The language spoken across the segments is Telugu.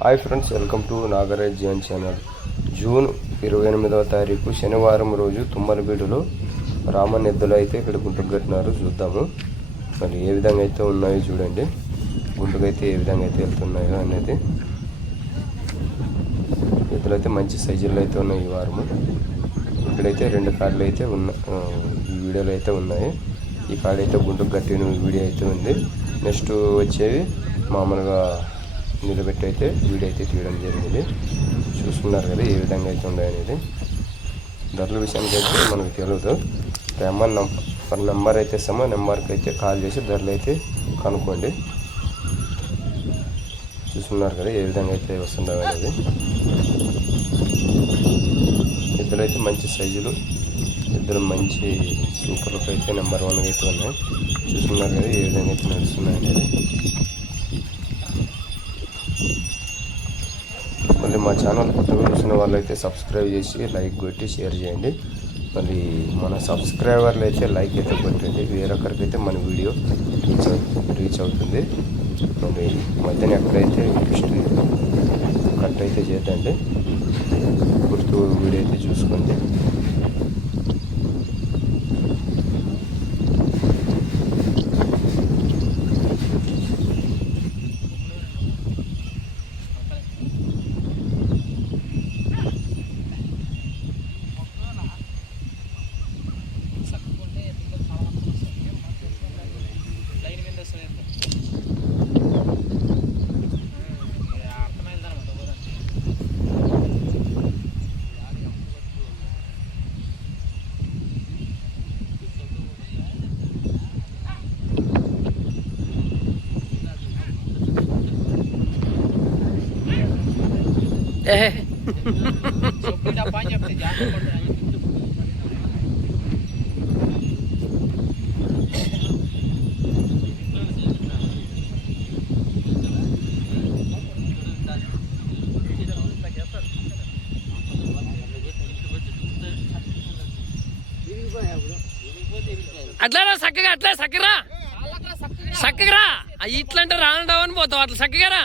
Hi friends, welcome to Nagaraj Jeevan channel. June 28వ తారీఖు శనివారం రోజు తుమ్మలబీడులో రామన్ ఎద్దులు అయితే ఇక్కడ గుంటకు కట్టినారు. చూద్దాము మరి ఏ విధంగా అయితే ఉన్నాయో చూడండి. గుంటకైతే ఏ విధంగా అయితే వెళ్తున్నాయో అనేది. ఎద్దులు అయితే మంచి సైజుల్లో అయితే ఉన్నాయి. ఈ వారము ఇక్కడైతే 2 కార్లు అయితే ఈ వీడియోలో అయితే ఉన్నాయి. ఈ కాడ అయితే గుంటకు కట్టిన వీడియో అయితే ఉంది. నెక్స్ట్ వచ్చేవి మామూలుగా నిలబెట్టి అయితే వీడియో అయితే తీయడం జరిగింది. చూస్తున్నారు కదా ఏ విధంగా అయితే ఉన్నాయనేది. ధరల విషయానికి అయితే మనకు తెలియదు. నెంబర్ అయితే ఇస్తామో నెంబర్కి అయితే కాల్ చేసి ధరలు అయితే కనుక్కోండి. చూస్తున్నారు కదా ఏ విధంగా అయితే వస్తుండవు అనేది. ఇద్దరు అయితే మంచి సైజులు, ఇద్దరు మంచి సూపర్లకు అయితే నెంబర్ 1గా అయితే ఉన్నాయి. చూస్తున్నారు కదా ఏ విధంగా అయితే నడుస్తున్నాయి అనేది. మళ్ళీ మా ఛానల్ కొత్తగా చూసిన వాళ్ళు అయితే సబ్స్క్రైబ్ చేసి లైక్ కొట్టి షేర్ చేయండి. మళ్ళీ మన సబ్స్క్రైబర్లు అయితే లైక్ అయితే కొట్టండి. వేరొకరికైతే మన వీడియో రీచ్ అవుతుంది. మళ్ళీ మధ్యన ఎక్కడైతే కట్ అయితే చేద్దండి. గుర్తు వీడియో అయితే చూసుకోండి. అట్లా చక్కగా అట్లా చక్కరా చక్కగా ఇట్లంటే రాను అని పోతావు. అట్లా చక్కగా రా.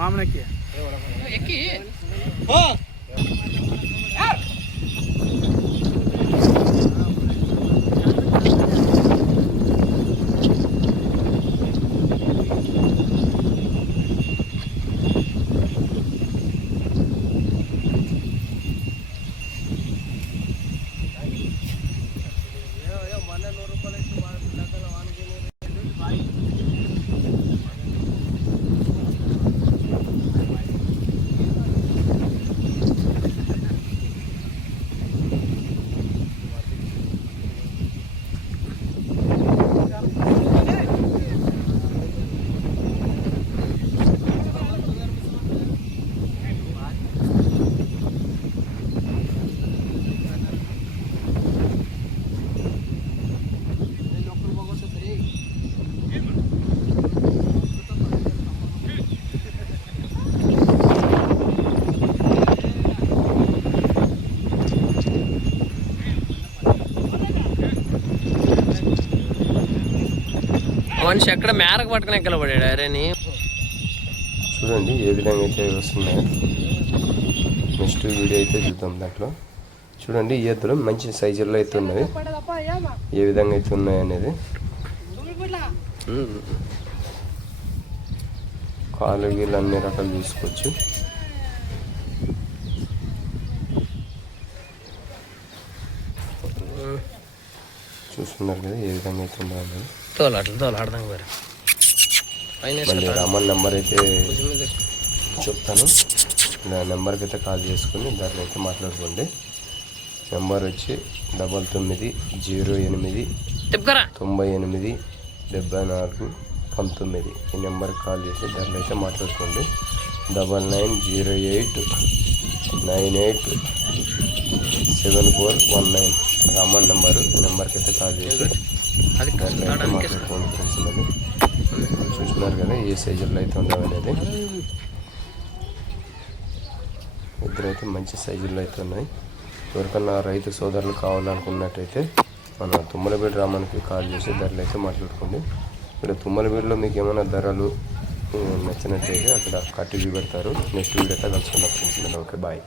మామనకి ఎక్కి మనిషి ఎక్కడ మేరకు పట్టుకుని ఎక్కలబడ్డాడు. అరేని చూడండి ఏ విధంగా అయితే వస్తున్నాయో. నెక్స్ట్ వీడియో అయితే చూద్దాం. దాంట్లో చూడండి ఈ ఎద్దులు మంచి సైజుల్లో అయితే ఉన్నవి. ఏ విధంగా అయితే ఉన్నాయి అనేది. కాలు గీళ్ళు అన్ని రకాలు తీసుకోవచ్చు. చూస్తున్నారు కదా ఏ విధంగా అయితే ఉన్నాయని. మళ్ళీ రామన్ నెంబర్ అయితే చెప్తాను. నెంబర్కి అయితే కాల్ చేసుకుని దాన్ని అయితే మాట్లాడుకోండి. నెంబర్ వచ్చి 9908 98 74 19. ఈ నెంబర్కి కాల్ చేసి దాన్ని అయితే మాట్లాడుకోండి. 9908 98 7419 రామన్ నెంబర్కి అయితే కాల్ చేసి మాట్లాడుకోండి ఫ్రెండ్స్. మళ్ళీ చూస్తున్నారు కదా ఏ సైజుల్లో అయితే ఉండవు అనేది. ఇద్దరైతే మంచి సైజుల్లో అయితే ఉన్నాయి. ఎవరికన్నా రైతు సోదరులు కావాలనుకున్నట్టయితే మన తుమ్మలబీడు రామానికి కాల్ చేసి ధరలు అయితే మాట్లాడుకోండి. ఇక్కడ తుమ్మలబీడులో మీకు ఏమైనా ధరలు నచ్చినట్టయితే అక్కడ కట్టి చూపెడతారు. నెక్స్ట్ వీడియో అయితే కలుసుకుందాం ఫ్రెండ్స్. Okay bye.